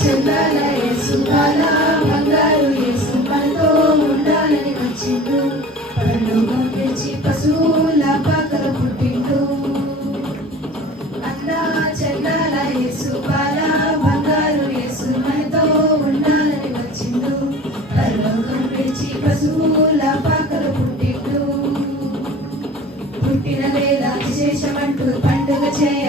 Chindala Yesubala చేయ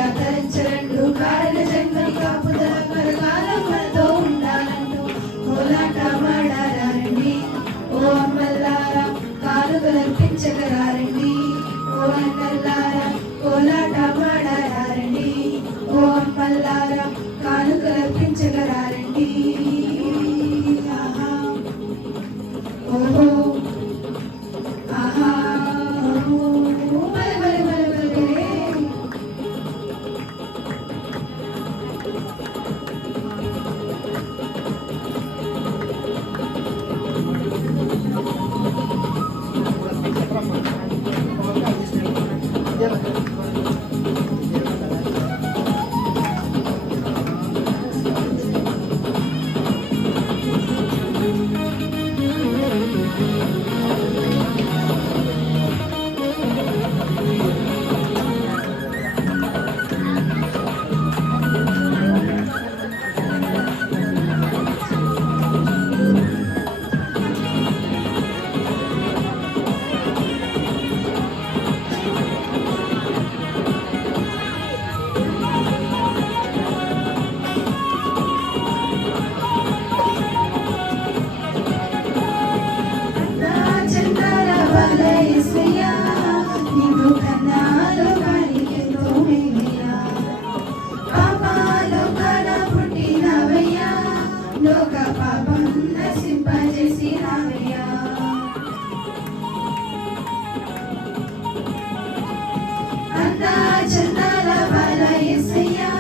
చందాల చందన వలయసయ్యా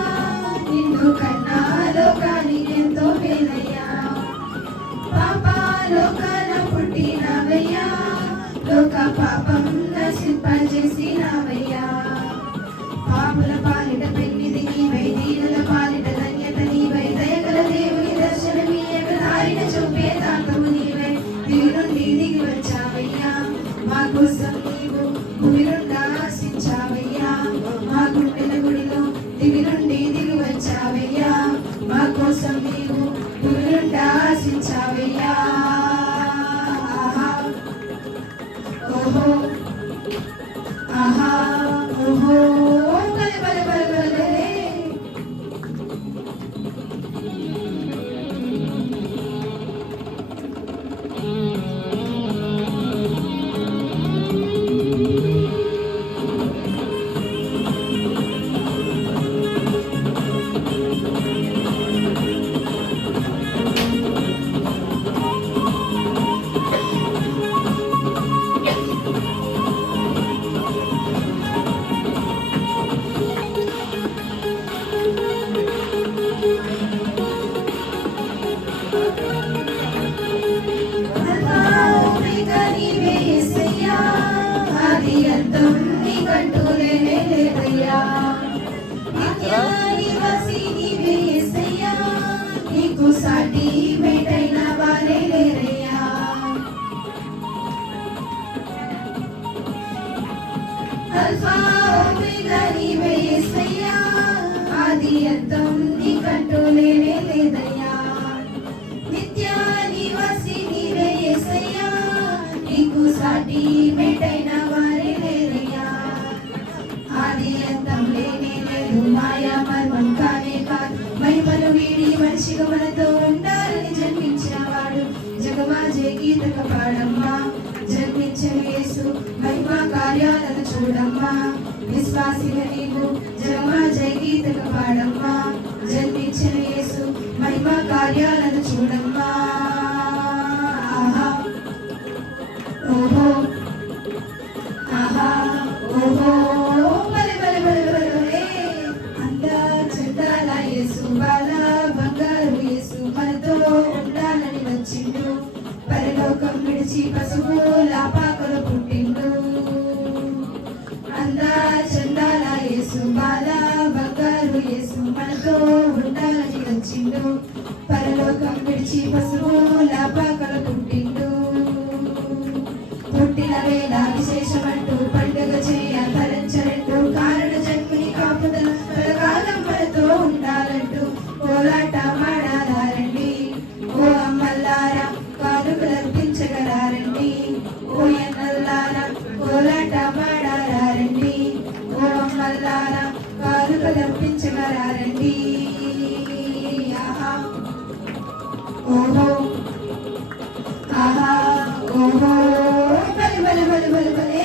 నిన్ను కన్నాలో కానికెంతో మేలయ్యా. పాపాలోకాన పుట్టినవయ్యా. లోక పాపం నశింపజేసినవయ్యా పాపుల పాలిట పెన్నిది నీవై దీనుల పాలిట ధన్యత నీవై దయగల దేవుని దర్శనమీయక దారిన చూపే తాకము నీవై. దివి నుండి దిగి వచ్చావయ్యా. మా కోసం నుండి దిగి వచ్చావయ్యా మా కోసం నీవు సాటి మేటైన వారే లేరయ్యా ఆది అంతం లేనే లేదు మాయా మర్మం కానే కాదు. మహిమను వీడి మనిషిగా మనతో ఉండాలని జన్మించినవాడు జగమాజే గీతక పాడమ్మా. కార్యాలను విశ్వాసిగా నీవు జన్మ గీతక పాడమ్మా. జన్మించిన యేసు మహిమ కార్యాలను చూడమ్మా. పుట్టిండు పరలోకం విడిచి పశువుల పాకలు పుట్టిండు. పుట్టిన వేళ విశేషమంటూ పండుగ చేయ తలంచరంటూ కారణ జన్ముని కాపుదల కలకాలం మనతో ఉండాలంటూ కోలాట మాడారండి ఓ అమ్మల్లారా కానుకలర్పించగలారండి ఓ ఎన్నల్లారా కోలాట మాడారండి ఓ అమ్మల్లారా కాను ఓహో ఆహా ఓహో భలే భలే భలే భలే